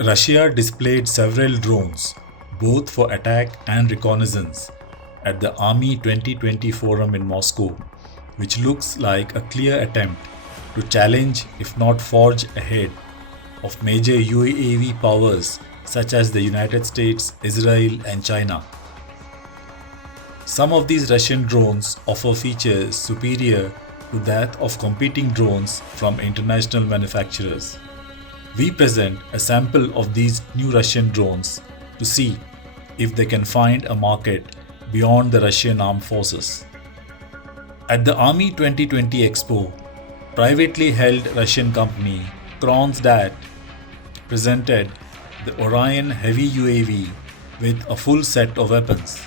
Russia displayed several drones, both for attack and reconnaissance, at the Army 2020 forum in Moscow, which looks like a clear attempt to challenge, if not forge ahead, of major UAV powers such as the United States, Israel, and China. Some of these Russian drones offer features superior to that of competing drones from international manufacturers. We present a sample of these new Russian drones to see if they can find a market beyond the Russian armed forces. At the Army 2020 Expo, privately held Russian company Kronsdat presented the Orion heavy UAV with a full set of weapons.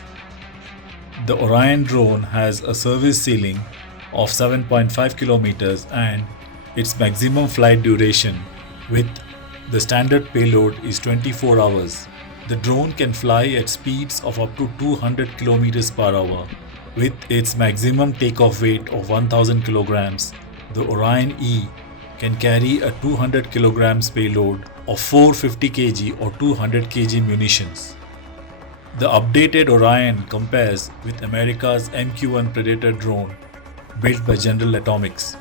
The Orion drone has a service ceiling of 7.5 kilometers and its maximum flight duration with the standard payload is 24 hours. The drone can fly at speeds of up to 200 kilometers per hour. With its maximum takeoff weight of 1000 kilograms, the Orion E can carry a 200 kilograms payload of 450 kg or 200 kg munitions. The updated Orion compares with America's MQ-1 Predator drone built by General Atomics.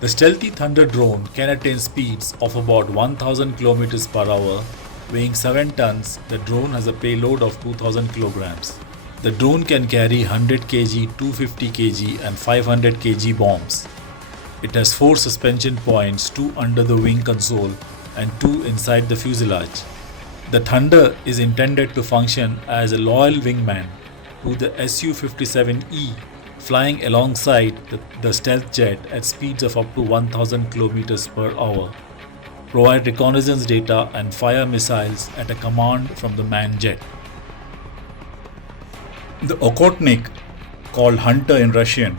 The stealthy Thunder drone can attain speeds of about 1000 km per hour, weighing 7 tons. The drone has a payload of 2000 kilograms. The drone can carry 100 kg, 250 kg and 500 kg bombs. It has 4 suspension points, 2 under the wing console and 2 inside the fuselage. The Thunder is intended to function as a loyal wingman to the Su-57E, flying alongside the stealth jet at speeds of up to 1000 km per hour, provide reconnaissance data and fire missiles at a command from the manned jet. The Okhotnik, called Hunter in Russian,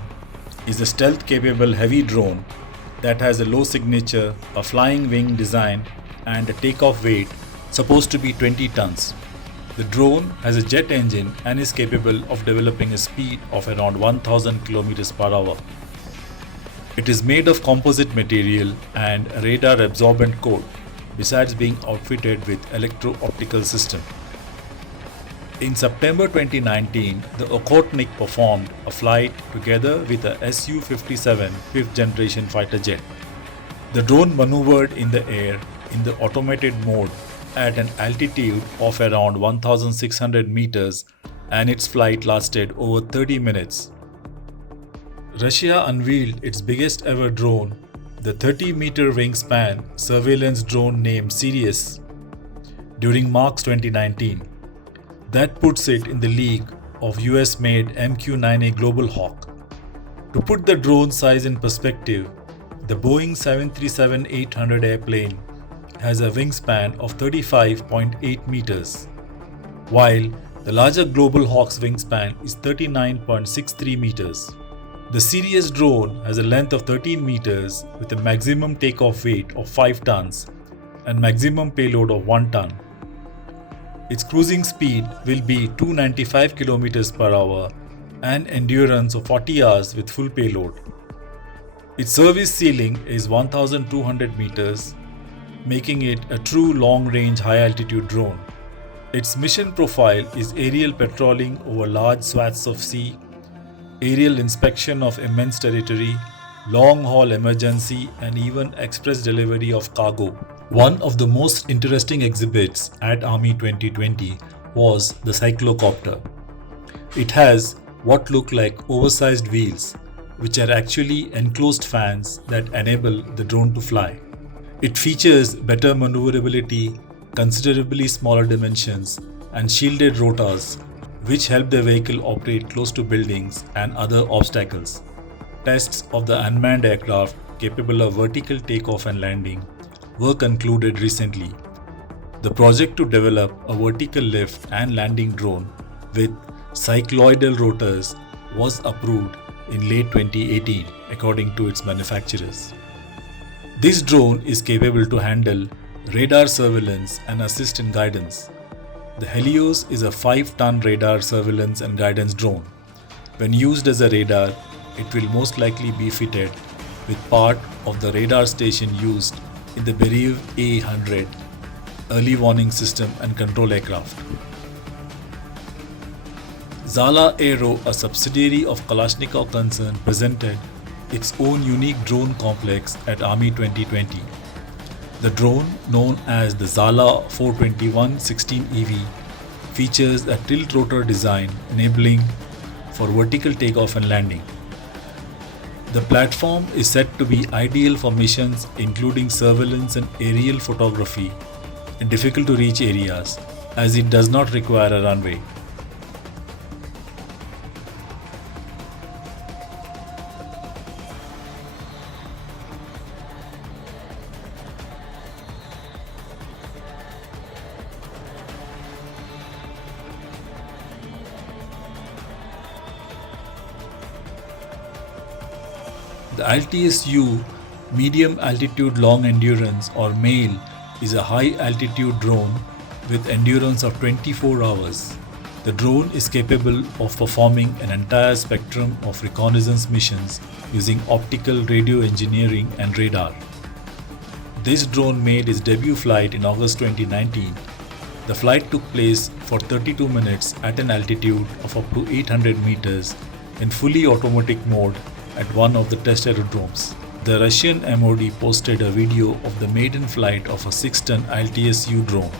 is a stealth-capable heavy drone that has a low signature, a flying wing design and a takeoff weight supposed to be 20 tons. The drone has a jet engine and is capable of developing a speed of around 1000 km per hour. It is made of composite material and a radar-absorbent coat, besides being outfitted with electro-optical system. In September 2019, the Okhotnik performed a flight together with a Su-57 fifth generation fighter jet. The drone maneuvered in the air in the automated mode at an altitude of around 1600 meters and its flight lasted over 30 minutes. Russia unveiled its biggest ever drone, the 30-meter wingspan surveillance drone named Sirius, during March 2019. That puts it in the league of US-made MQ-9A Global Hawk. To put the drone size in perspective, the Boeing 737-800 airplane has a wingspan of 35.8 meters, while the larger Global Hawk's wingspan is 39.63 meters. The Sirius drone has a length of 13 meters with a maximum takeoff weight of 5 tons and maximum payload of 1 ton. Its cruising speed will be 295 km per hour and endurance of 40 hours with full payload. Its service ceiling is 1200 meters, making it a true long-range high-altitude drone. Its mission profile is aerial patrolling over large swaths of sea, aerial inspection of immense territory, long-haul emergency and even express delivery of cargo. One of the most interesting exhibits at Army 2020 was the Cyclocopter. It has what look like oversized wheels, which are actually enclosed fans that enable the drone to fly. It features better maneuverability, considerably smaller dimensions, and shielded rotors, which help the vehicle operate close to buildings and other obstacles. Tests of the unmanned aircraft capable of vertical takeoff and landing were concluded recently. The project to develop a vertical lift and landing drone with cycloidal rotors was approved in late 2018 according to its manufacturers. This drone is capable to handle radar surveillance and assist in guidance. The Helios is a 5-ton radar surveillance and guidance drone. When used as a radar, it will most likely be fitted with part of the radar station used in the Beriev A-100 early warning system and control aircraft. Zala Aero, a subsidiary of Kalashnikov concern, presented its own unique drone complex at Army 2020. The drone, known as the Zala 421-16 EV, features a tilt rotor design enabling for vertical takeoff and landing. The platform is said to be ideal for missions including surveillance and aerial photography in difficult to reach areas, as it does not require a runway. The LTS-U Medium Altitude Long Endurance or MALE is a high altitude drone with endurance of 24 hours. The drone is capable of performing an entire spectrum of reconnaissance missions using optical radio engineering and radar. This drone made its debut flight in August 2019. The flight took place for 32 minutes at an altitude of up to 800 meters in fully automatic mode at one of the test aerodromes. The Russian MOD posted a video of the maiden flight of a 6-ton LTS-U drone.